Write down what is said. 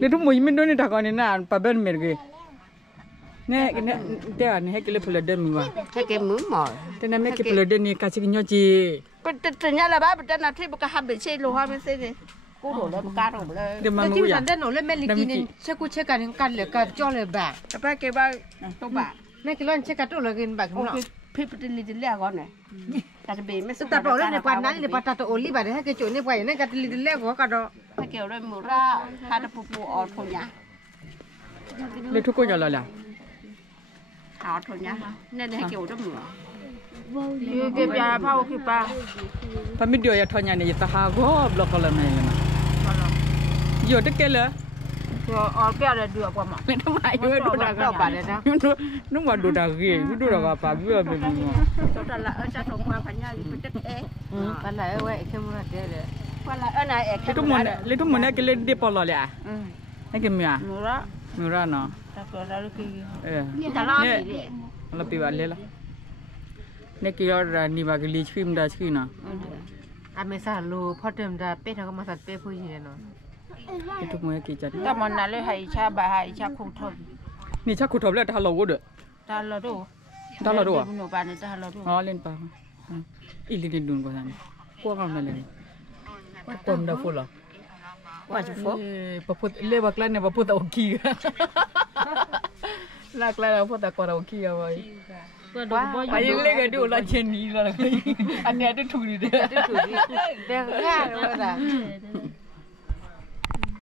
le tu mo yimin do ni ta ko ni na pa ben mer ge ne te an he ke le pula de mi wa he ke mu mo te na me ke pula de ni ka chi nyo ji ko te nya la ba ta na thi ba ka ha be che lo ha be se neกูโหเลยมันการเลย de ma ที่ mu ฉั ya นได้หนูเล่นแม่ลิกินเช็คกูเช็คกันเลยกันจ่อเลยแบบ แต่ไปเก็บว่าตัวบ่า แม่กินร้อนเช็คกันตัวเลยกินแบบ โอ้ นี้ พี่ปฏิลิติเลี้ยก่อนเนี่ยแต่จะเบไม่สุด แต่ตัวเล่นในปันนั้นในปัตตาตัวโอลิแบบให้แกจุนี่ไปนั่นกันลิเล่หัวกันดอ ถ้าเกี่ยวด้วยมูราฮาตะปูปูออทนยา le tu ko ya la la หาทนยาเนี่ยให้เกี่ยวด้วยมือเก็บยาเผาคือปลา pa mi dio ya thonya ni ta ha go block ko la me na yo te ke le ตัวออเปียเลยเดือกว่ามา le tu ma yo do da ga ba le na no ma do da ge mi do da ga pa bi ba me mi ตัวตลาดจะส่งมาพันยาอยู่เป็นเอ๊ะ กันไหนเว้ยเข้มรัดเด้เลย ว่าละนายเอก le tu mo ne ke le de po lo le a ne ke mi a มูรา no แต่ตัวเราคือ นี่ ตลาดนี่ la pi ba le la ne ki yor ni ba ke li chim da chi na อเมซาลูพอเดิมดาเป็ดเขาก็มาสัตว์เป็ดผู้หญิงเนาะ tu mo ke cha แต่มันนั่นเลยให้ชาบะให้ชาคูทน ni cha ku thob le ta lo wo de ตาเราดู ta lo do หนูบ้านนี่ตาเราดู ha len pa i li de dun ko san ko ga na le ko nda fu la ว่าจะฟุก pa put le ba kla ne ba put o ki la kla la put ta ko ra o ki ya bai ก็ดูบ่ pa yin le ga du la chen ni la an ne de thu ni de ถูกดีเด็กง่ายเลยนะ